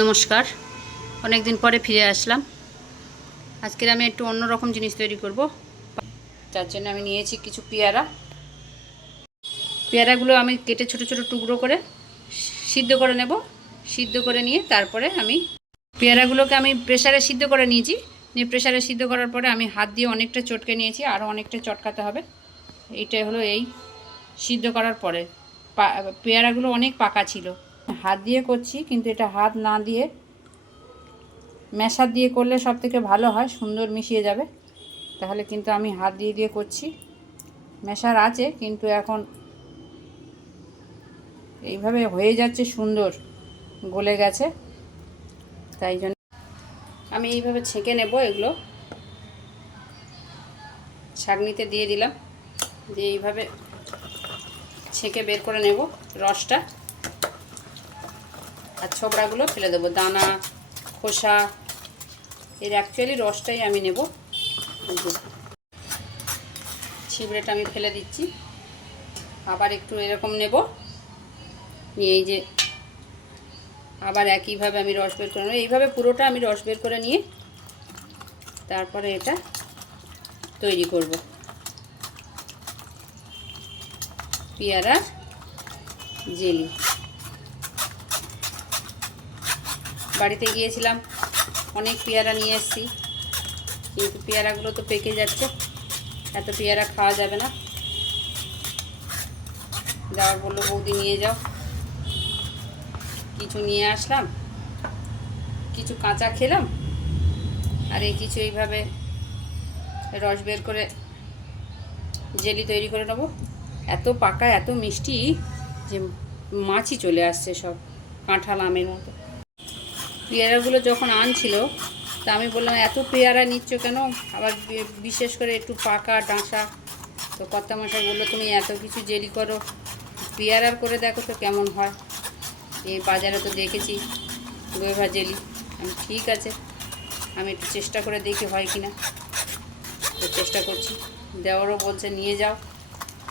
নমস্কার, অনেক দিন পরে ফিরে আসলাম। আজকের আমি একটু অন্যরকম জিনিস তৈরি করব। তার জন্য আমি নিয়েছি কিছু পেয়ারা। পেয়ারাগুলো আমি কেটে ছোট ছোট টুকরো করে সিদ্ধ করে নেব। সিদ্ধ করে নিয়ে তারপরে আমি পেয়ারাগুলোকে আমি প্রেসারে সিদ্ধ করে নিয়েছি। নিয়ে প্রেসারে সিদ্ধ করার পরে আমি হাত দিয়ে অনেকটা চটকে নিয়েছি, আরও অনেকটা চটকাতে হবে। এইটাই হলো এই সিদ্ধ করার পরে। পেয়ারাগুলো অনেক পাকা ছিল, হাত দিয়ে করছি, কিন্তু এটা হাত না দিয়ে ম্যাশার দিয়ে করলে সব থেকে ভালো হয়, সুন্দর মিশিয়ে যাবে। তাহলে কিন্তু আমি হাত দিয়ে দিয়ে করছি। ম্যাশার আছে কিন্তু এখন এইভাবে হয়ে যাচ্ছে, সুন্দর গলে গেছে। তাই জন্য আমি এইভাবে ছেঁকে নেব। এগুলো ছাঁকনিতে দিয়ে দিলাম, দিয়ে এইভাবে ছেঁকে বের করে নেব রসটা। আর ছোবড়াগুলো ফেলে দেবো, দানা খোসা, এর অ্যাকচুয়ালি রসটাই আমি নেব। ছিবড়েটা আমি ফেলে দিচ্ছি। আবার একটু এরকম নেব, নিয়ে এই যে আবার একইভাবে আমি রস বের করে নেব। এইভাবে পুরোটা আমি রস বের করে নিয়ে তারপরে এটা তৈরি করব। পেয়ারার জেলি। বাড়িতে গিয়েছিলাম, অনেক পেয়ারা নিয়ে এসেছি, কিন্তু পেয়ারাগুলো তো পেকে যাচ্ছে। এত পেয়ারা খাওয়া যাবে না। যাওয়ার বললো বৌদি নিয়ে যাও। কিছু নিয়ে আসলাম, কিছু কাঁচা খেলাম, আর এই কিছু এইভাবে রস বের করে জেলি তৈরি করে নেবো। এত পাকা, এত মিষ্টি যে মাছি চলে আসছে, সব কাঁঠাল আমের মতো। পেয়ারাগুলো যখন আনছিল তা আমি বললাম, এত পেয়ারা নিচ্ছ কেন, আবার বিশেষ করে একটু পাকা ডাঁসা। তো কর্তামশাই বললো, তুমি এত কিছু জেলি করো, পেয়ারার করে দেখো তো কেমন হয়। এই বাজারে তো দেখেছি গোয়েভা জেলি। আমি ঠিক আছে, আমি একটু চেষ্টা করে দেখি হয় কি না। তো চেষ্টা করছি। দেওয়ারও বলছে, নিয়ে যাও,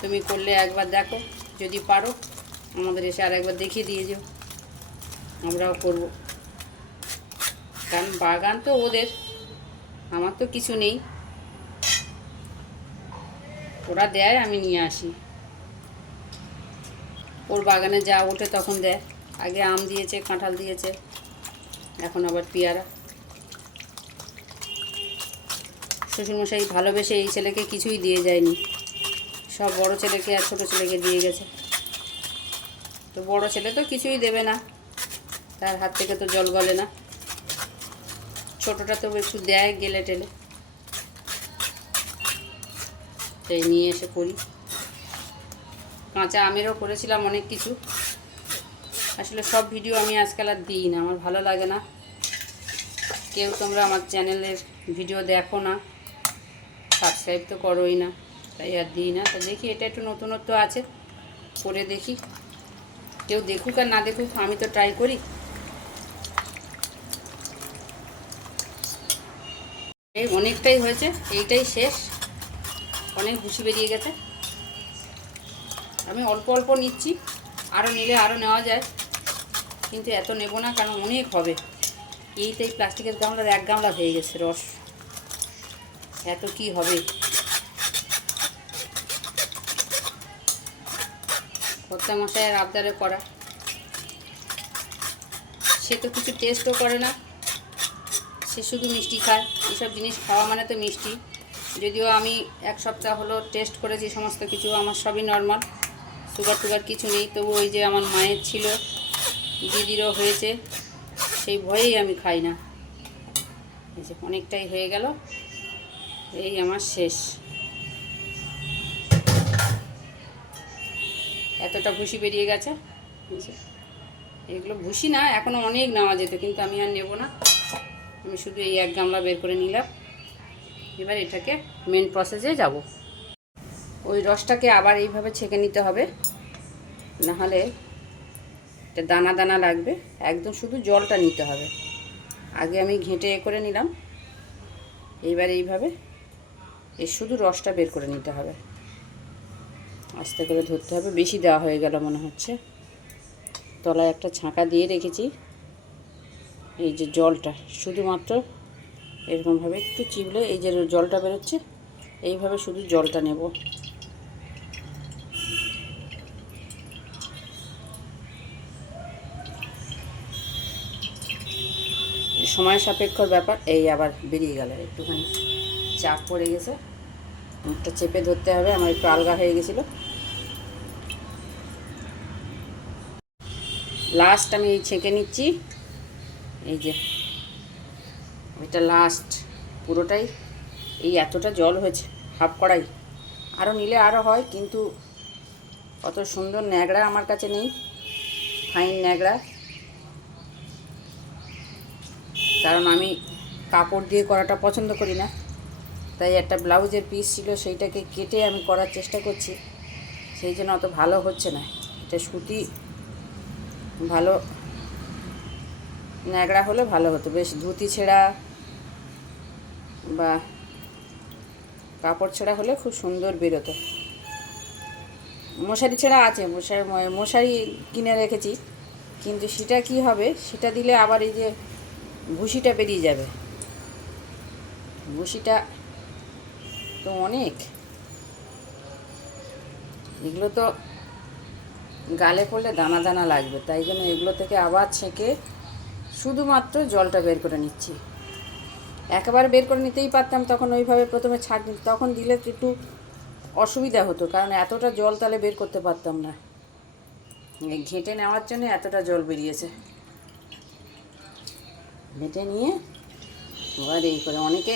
তুমি করলে একবার দেখো, যদি পারো আমাদের এসে আর একবার দেখিয়ে দিয়ে যাও, আমরাও করব। কারণ বাগান তো ওদের, আমার তো কিছু নেই। ওরা দেয়, আমি নিয়ে আসি। ওর বাগানে যা ওঠে তখন দেয়। আগে আম দিয়েছে, কাঁঠাল দিয়েছে, এখন আবার পেয়ারা। শ্বশুরমশাই ভালোবেসে এই ছেলেকে কিছুই দিয়ে যায়নি, সব বড় ছেলেকে আর ছোটো ছেলেকে দিয়ে গেছে। তো বড় ছেলে তো কিছুই দেবে না, তার হাত থেকে তো জল গলে না। ছোটোটা তো একটু দেয় গেলে টেলে, তাই নিয়ে এসে করি। কাঁচা আমেরও করেছিলাম অনেক কিছু। আসলে সব ভিডিও আমি আজকাল আর দিই না, আমার ভালো লাগে না। কেউ তোমরা আমার চ্যানেলের ভিডিও দেখো না, সাবস্ক্রাইব তো করোই না, তাই আর দিই না। তো দেখি, এটা একটু নতুনত্ব আছে, করে দেখি। কেউ দেখুক আর না দেখুক, আমি তো ট্রাই করি। এই অনেকটাই হয়েছে, এইটাই শেষ। অনেক ভুসি বেরিয়ে গেছে। আমি অল্প অল্প নিচ্ছি, আরও নিলে আরও নেওয়া যায়, কিন্তু এত নেব না, কারণ অনেক হবে। এইটাই প্লাস্টিকের গামলার 1 গামলা হয়ে গেছে রস, এত কি হবে। কর্তামশাইয়ের আবদারে করা, সে তো কিছু টেস্টও করে না, সে শুধু মিষ্টি খায়। এইসব জিনিস খাওয়া মানে তো মিষ্টি। যদিও আমি 1 সপ্তাহ হলো টেস্ট করেছি সমস্ত কিছু, আমার সবই নর্মাল, সুগার টুগার কিছু নেই। তবু ওই যে আমার মায়ের ছিল, দিদিরও হয়েছে, সেই ভয়েই আমি খাই না। এই যে অনেকটাই হয়ে গেল, এই আমার শেষ। এতটা ভুসি বেরিয়ে গেছে। এগুলো ভুসি না, এখনও অনেক নেওয়া যেত, কিন্তু আমি আর নেব না। আমি শুধু এই 1 গামলা বের করে নিলাম। এবার এটাকে মেন প্রসেসে যাব। ওই রসটাকে আবার এইভাবে ছেঁকে নিতে হবে, নাহলে এটা দানা দানা লাগবে। একদম শুধু জলটা নিতে হবে। আগে আমি ঘেঁটে করে নিলাম, এইবার এইভাবে এর শুধু রসটা বের করে নিতে হবে। আস্তে করে ধরতে হবে, বেশি দেওয়া হয়ে গেল মনে হচ্ছে। তলায় একটা ছাঁকা দিয়ে রেখেছি, এই যে জলটা শুধুমাত্র এরকমভাবে একটু চিপলে এই যে জলটা বেরোচ্ছে, এইভাবে শুধু জলটা নেব। সময় সাপেক্ষর ব্যাপার। এই আবার বেরিয়ে গেল, একটুখানি চাপ পড়ে গেছে, মুখটা চেপে ধরতে হবে, আমার একটু আলগা হয়ে গেছিলো। লাস্ট আমি এই ছেঁকে নিচ্ছি, এই যে এটা লাস্ট পুরোটাই। এই এতটা জল হয়েছে, হাফ কড়াই, আরও নিলে আরও হয়, কিন্তু অত সুন্দর ন্যাকড়া আমার কাছে নেই, ফাইন ন্যাকড়া। কারণ আমি কাপড় দিয়ে করাটা পছন্দ করি না, তাই একটা ব্লাউজের পিস ছিল, সেইটাকে কেটে আমি করার চেষ্টা করছি, সেই জন্য অত ভালো হচ্ছে না। এটা সুতি ভালো ন্যাকড়া হলে ভালো হতো, বেশ ধুতি ছেঁড়া বা কাপড় ছেঁড়া হলে খুব সুন্দর বেরোতো। মশারি ছেঁড়া আছে, মশারি কিনে রেখেছি, কিন্তু সেটা কি হবে, সেটা দিলে আবার এই যে ভুসিটা বেরিয়ে যাবে। ভুসিটা তো অনেক, এগুলো তো গালে পড়লে দানা দানা লাগবে, তাই জন্য এগুলো থেকে আবার ছেঁকে শুধুমাত্র জলটা বের করে নিচ্ছি। একেবারে বের করে নিতেই পারতাম, তখন ওইভাবে প্রথমে ছাঁক, তখন দিলে একটু অসুবিধা হতো, কারণ এতটা জল তাহলে বের করতে পারতাম না। ঘেঁটে নেওয়ার জন্য এতটা জল বেরিয়েছে। ঘেঁটে নিয়ে এবার এই করে, অনেকে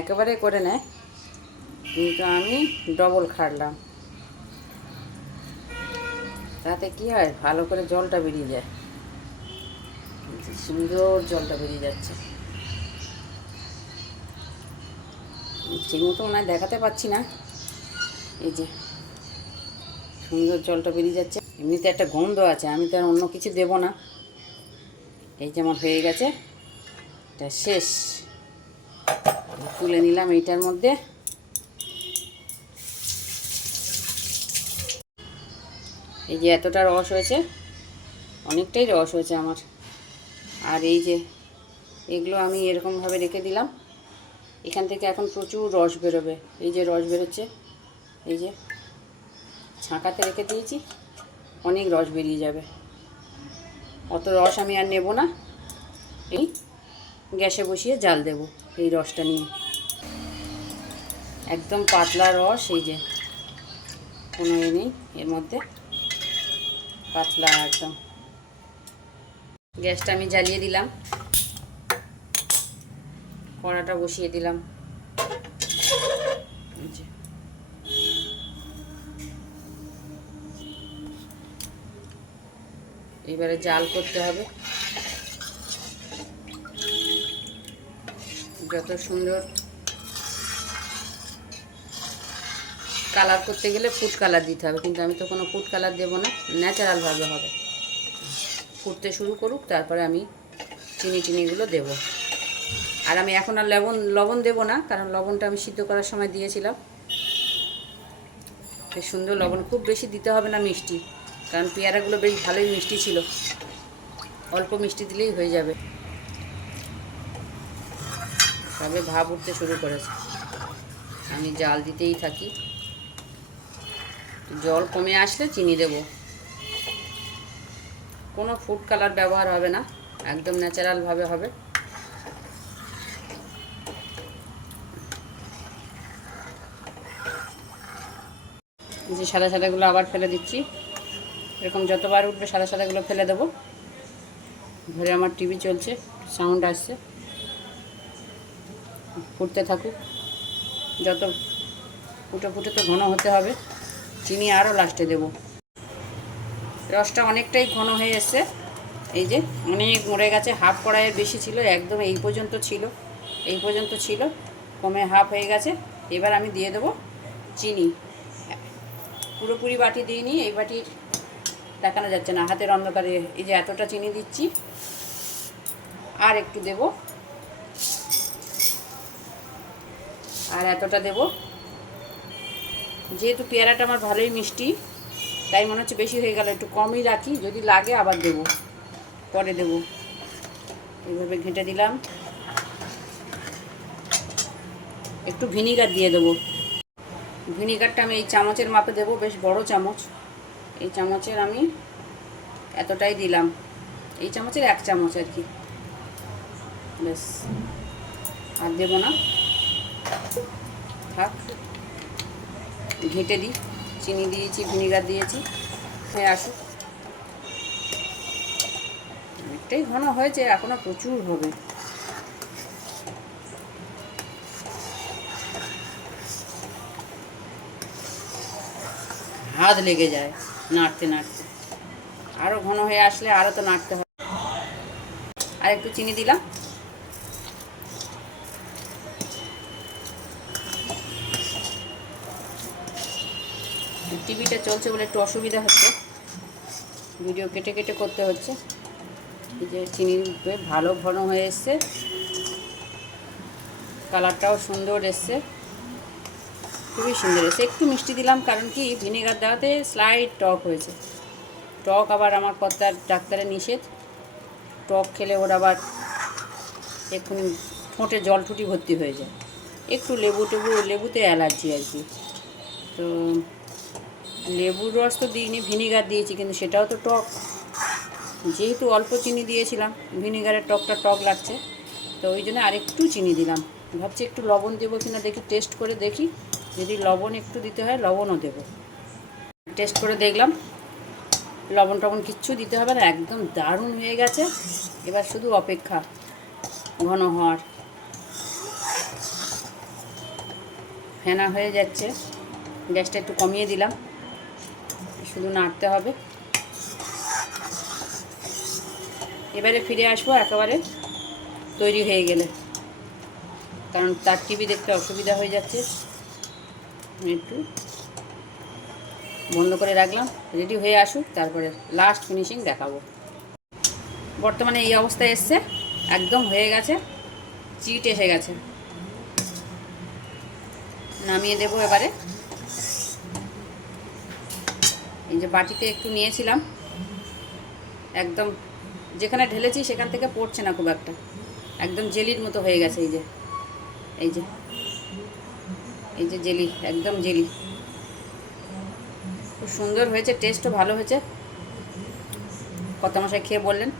একেবারে করে নেয়, কিন্তু আমি ডবল খাটলাম। তাতে কি হয়, ভালো করে জলটা বেরিয়ে যায়, সুন্দর জলটা বেরিয়ে যাচ্ছে। ঠিক মতো মনে হয় দেখাতে পাচ্ছি না, এই যে সুন্দর জলটা বেরিয়ে যাচ্ছে। এমনিতে একটা গন্ধ আছে, আমি তো আর অন্য কিছু দেবো না। এই যে আমার হয়ে গেছে, এটা শেষ। তুলে নিলাম এইটার মধ্যে। এই যে এতটা রস হয়েছে, অনেকটাই রস হয়েছে আমার। আর এই যে এগুলো আমি এরকমভাবে রেখে দিলাম, এখান থেকে এখন প্রচুর রস বেরোবে। এই যে রস বেরোচ্ছে, এই যে ছাঁকাতে রেখে দিয়েছি, অনেক রস বেরিয়ে যাবে। অত রস আমি আর নেব না, এই গ্যাসে বসিয়ে জাল দেব এই রসটা নিয়ে। একদম পাতলা রস, এই যে কোনো নেই এর মধ্যে, পাতলা একদম। গ্যাসটা আমি জ্বালিয়ে দিলাম, কড়াটা বসিয়ে দিলাম। এবারে জাল করতে হবে। যত সুন্দর কালার করতে গেলে ফুড কালার দিতে হবে, কিন্তু আমি তো কোনো ফুড কালার দেবো না, ন্যাচারালভাবে হবে। ফুটতে শুরু করুক, তারপরে আমি চিনিগুলো দেব। আর আমি এখন আর লবণ দেবো না, কারণ লবণটা আমি সিদ্ধ করার সময় দিয়েছিলাম। বেশ সুন্দর লবণ, খুব বেশি দিতে হবে না মিষ্টি, কারণ পেয়ারাগুলো বেশ ভালোই মিষ্টি ছিল, অল্প মিষ্টি দিলেই হয়ে যাবে। তবে ভাব উঠতে শুরু করেছে, আমি জাল দিতেই থাকি। জল কমে আসলে চিনি দেব, কোনো ফুড কালার ব্যবহার হবে না, একদম ন্যাচারালভাবে হবে। যে সাদা সাদাগুলো আবার ফেলে দিচ্ছি, এরকম যতবার উঠবে সাদা সাদাগুলো ফেলে দেবো। ঘরে আমার টিভি চলছে, সাউন্ড আসছে, ফুটতে থাকুক। যত ফুটে ফুটে তো ঘন হতে হবে, চিনি আরও লাস্টে দেব। রসটা অনেকটাই ঘন হয়ে এসছে, এই যে অনেক মরে গেছে, হাফ কড়াইয়ের বেশি ছিল, একদম এই পর্যন্ত ছিল, কমে হাফ হয়ে গেছে। এবার আমি দিয়ে দেবো চিনি, পুরোপুরি বাটি দিইনি, এই বাটির দেখানো যাচ্ছে না হাতের অন্ধকারে। এই যে এতটা চিনি দিচ্ছি, আর একটু দেব, আর এতটা দেব। যেহেতু পেয়ারাটা আমার ভালোই মিষ্টি, তাই মনে হচ্ছে বেশি হয়ে গেল, একটু কমই রাখি, যদি লাগে আবার দেব। পরে দেব। এইভাবে ঘেঁটে দিলাম। একটু ভিনিগার দিয়ে দেবো। ভিনিগারটা আমি এই চামচের মাপে দেবো, বেশ বড় চামচ। এই চামচের আমি এতটাই দিলাম, এই চামচের 1 চামচ আর কি, ব্যাস, আর দেবো না, থাক। ঘেঁটে দিই, চিনি দিয়েছি, ভিনিগার দিয়েছি, হয়ে আসুক। অনেকটাই ঘন হয়েছে, এখনও প্রচুর হবে। হাত লেগে যায় নাড়তে নাড়তে। আরও ঘন হয়ে আসলে আরও তো নাড়তে হবে। আর একটু চিনি দিলাম। টিভিটা চলছে বলে একটু অসুবিধা হচ্ছে, ভিডিও কেটে কেটে করতে হচ্ছে। এই যে চিনি ভালো ঘন হয়ে এসছে, কালারটাও সুন্দর এসছে, খুবই সুন্দর এসছে। একটু মিষ্টি দিলাম, কারণ কি ভিনেগার দেওয়াতে স্লাইড টক হয়েছে। টক আবার আমার কর্তার ডাক্তারের নিষেধ, টক খেলে ওর আবার এক্ষুনি ঠোঁটে জল ঠুটি ভর্তি হয়ে যায়। একটু লেবুতে অ্যালার্জি আর কি, তো লেবুর রস তো দিইনি, ভিনিগার দিয়েছি, কিন্তু সেটাও তো টক। যেহেতু অল্প চিনি দিয়েছিলাম, ভিনিগারের টকটা টক লাগছে, তো ওই জন্য আরেকটু চিনি দিলাম। ভাবছি একটু লবণ দেবো কিনা দেখি, টেস্ট করে দেখি। যদি লবণ একটু দিতে হয় লবণও দেবো। টেস্ট করে দেখলাম, লবণ টবণ কিচ্ছু দিতে হবে না, একদম দারুণ হয়ে গেছে। এবার শুধু অপেক্ষা ঘন হওয়ার। ফেনা হয়ে যাচ্ছে, গ্যাসটা একটু কমিয়ে দিলাম, শুধু নাড়তে হবে। এবারে ফিরে আসবো একেবারে তৈরি হয়ে গেলে, কারণ তার টিভি দেখতে অসুবিধা হয়ে যাচ্ছে। একটু বন্ধ করে রাখলাম, রেডি হয়ে আসুক, তারপরে লাস্ট ফিনিশিং দেখাবো। বর্তমানে এই অবস্থায় এসছে, একদম হয়ে গেছে, চিট এসে গেছে। নামিয়ে দেবো এবারে। এই যে বাটিতে একটু নিয়েছিলাম, একদম যেখানে ঢেলেছি সেখান থেকে পড়ছে না খুব একটা, একদম জেলির মতো হয়ে গেছে। এই যে এই যে এই যে জেলি, একদম জেলি, খুব সুন্দর হয়েছে, টেস্টও ভালো হয়েছে। কর্তামশাই খেয়ে বললেন।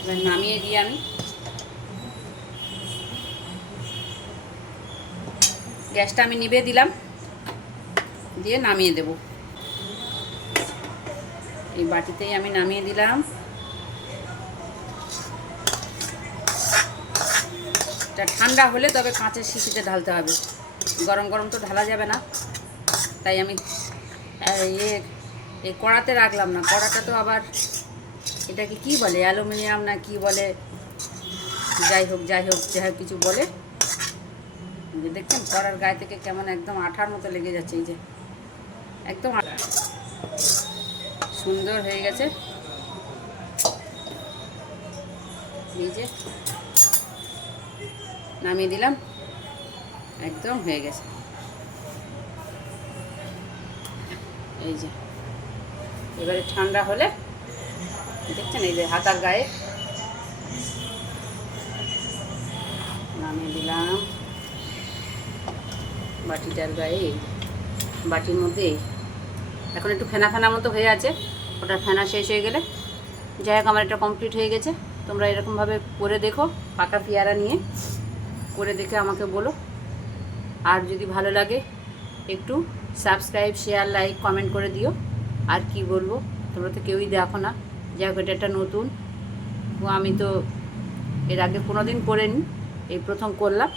এবার নামিয়ে দিয়ে আমি গ্যাসটা নিভিয়ে দিলাম, দিয়ে নামিয়ে দেব। এই বাটিতেই আমি নামিয়ে দিলাম। এটা ঠান্ডা হলে তবে কাঁচের শিশিতে ঢালতে হবে, গরম গরম তো ঢালা যাবে না। তাই আমি এই কড়াতে রাখলাম না, কড়াটা তো আবার এটাকে কি বলে, অ্যালুমিনিয়াম না কি বলে, যাই হোক যাই কিছু বলে। দেখছেন কড়ার গায়ে থেকে কেমন একদম আঠার মতো লেগে যাচ্ছে। এই যে একদম সুন্দর হয়ে গেছে। এই যে নামিয়ে দিলাম, একদম হয়ে গেছে। এই যে এবারে ঠান্ডা হলে দেখছেন, এই যে হাতার গায়ে নামিয়ে দিলাম, বাটিটার গায়ে, বাটির মধ্যে এখন একটু ফেনা ফেনা মতো হয়ে আছে, ওটা ফেনা শেষ হয়ে গেলে, যাই হোক আমার এটা কমপ্লিট হয়ে গেছে। তোমরা এরকমভাবে করে দেখো, পাকা পেয়ারা নিয়ে করে দেখে আমাকে বলো। আর যদি ভালো লাগে একটু সাবস্ক্রাইব, শেয়ার, লাইক, কমেন্ট করে দিও। আর কি বলবো, তোমরা তো কেউই দেখো না, যাই হোক এটা একটা নতুন, আমি তো এর আগে কোনো দিন করিনি, এই প্রথম করলাম।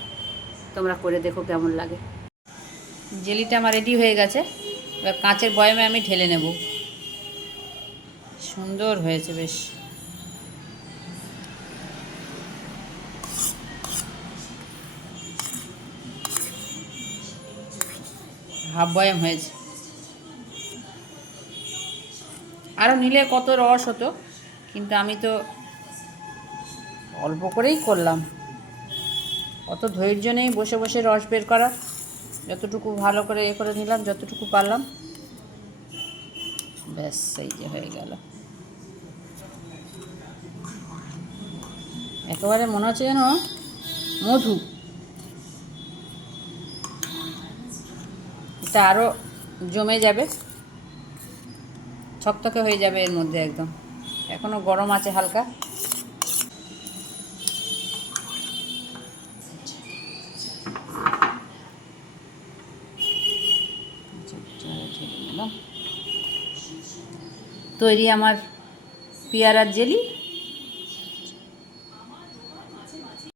তোমরা করে দেখো কেমন লাগে। জেলিটা আমার রেডি হয়ে গেছে, এবার কাঁচের বয়ামে আমি ঢেলে নেব। সুন্দর হয়েছে বেশ। হাফ বয়াম হয়েছে, আরও নিলে কত রস হতো, কিন্তু আমি তো অল্প করেই করলাম। অত ধৈর্য নেই বসে বসে রস বের করা, যতটুকু ভালো করে করে নিলাম, যতটুকু পারলাম, ব্যাস এই যে হয়ে গেল। একেবারে মনে হচ্ছে যেন মধু। এটা আরও জমে যাবে, ছকছকে হয়ে যাবে এর মধ্যে একদম। এখনও গরম আছে হালকা। তৈরি আমার পেয়ারার জেলি।